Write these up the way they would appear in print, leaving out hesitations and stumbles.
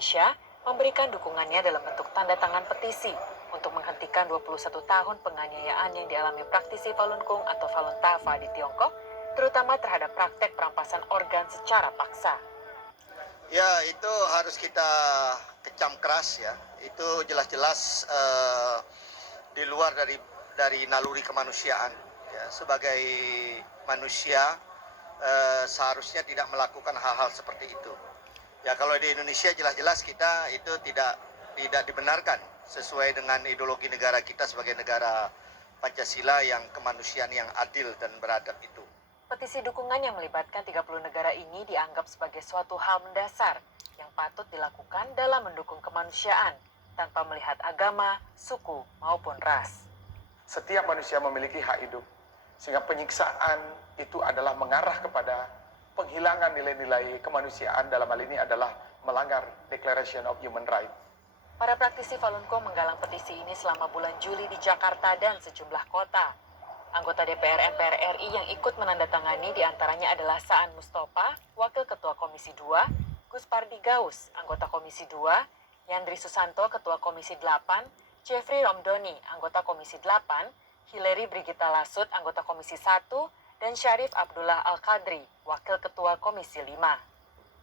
Indonesia memberikan dukungannya dalam bentuk tanda tangan petisi untuk menghentikan 21 tahun penganiayaan yang dialami praktisi Falun Gong atau Falun Dafa di Tiongkok, terutama terhadap praktek perampasan organ secara paksa. Ya, itu harus kita kecam keras ya. Itu jelas-jelas di luar dari naluri kemanusiaan. Ya, sebagai manusia seharusnya tidak melakukan hal-hal seperti itu. Ya, kalau di Indonesia jelas-jelas kita itu tidak dibenarkan sesuai dengan ideologi negara kita sebagai negara Pancasila yang kemanusiaan yang adil dan beradab itu. Petisi dukungan yang melibatkan 30 negara ini dianggap sebagai suatu hal mendasar yang patut dilakukan dalam mendukung kemanusiaan tanpa melihat agama, suku, maupun ras. Setiap manusia memiliki hak hidup, sehingga penyiksaan itu adalah mengarah kepada penghilangan nilai-nilai kemanusiaan. Dalam hal ini adalah melanggar Declaration of Human Rights. Para praktisi Falun Gong menggalang petisi ini selama bulan Juli di Jakarta dan sejumlah kota. Anggota DPR MPR RI yang ikut menandatangani diantaranya adalah Saan Mustafa, Wakil Ketua Komisi 2, Gus Pardi Gaus, Anggota Komisi 2, Yandri Susanto, Ketua Komisi 8, Jeffrey Romdoni, Anggota Komisi 8, Hilary Brigita Lasut, Anggota Komisi 1, dan Syarif Abdullah Al-Qadri, Wakil Ketua Komisi 5.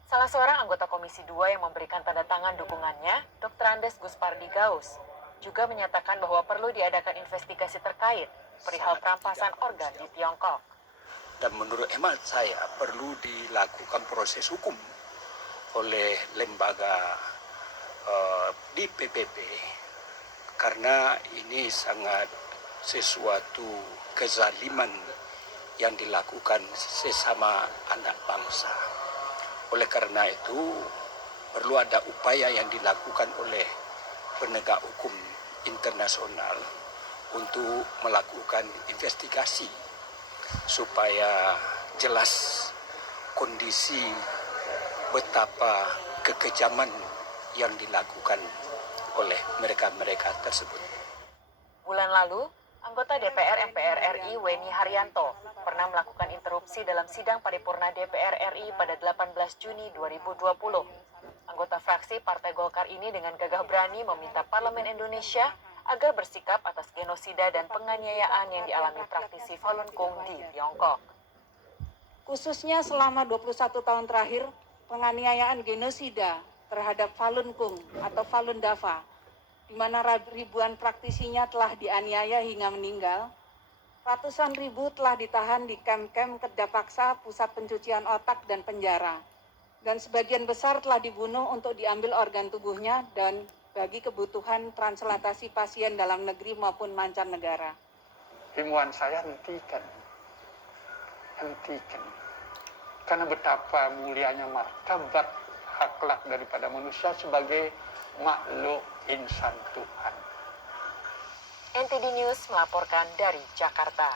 Salah seorang anggota Komisi 2 yang memberikan tanda tangan dukungannya, Dr. Andes Gus Pardi Gaus, juga menyatakan bahwa perlu diadakan investigasi terkait perihal perampasan organ di Tiongkok. Dan menurut hemat saya perlu dilakukan proses hukum oleh lembaga di PBB karena ini sangat sesuatu kezaliman yang dilakukan sesama anak bangsa. Oleh karena itu perlu ada upaya yang dilakukan oleh penegak hukum internasional untuk melakukan investigasi supaya jelas kondisi betapa kekejaman yang dilakukan oleh mereka-mereka tersebut. Bulan lalu, anggota DPR MPR RI Weni Haryanto pernah melakukan interupsi dalam sidang paripurna DPR RI pada 18 Juni 2020. Anggota fraksi Partai Golkar ini dengan gagah berani meminta Parlemen Indonesia agar bersikap atas genosida dan penganiayaan yang dialami praktisi Falun Gong di Tiongkok. Khususnya selama 21 tahun terakhir, penganiayaan genosida terhadap Falun Gong atau Falun Dafa, di mana ribuan praktisinya telah dianiaya hingga meninggal, ratusan ribu telah ditahan di kem-kem kerja paksa, pusat pencucian otak, dan penjara. Dan sebagian besar telah dibunuh untuk diambil organ tubuhnya dan bagi kebutuhan transplantasi pasien dalam negeri maupun mancanegara. Himbauan saya hentikan. Karena betapa mulianya martabat akhlak daripada manusia sebagai makhluk insan Tuhan. NTD News melaporkan dari Jakarta.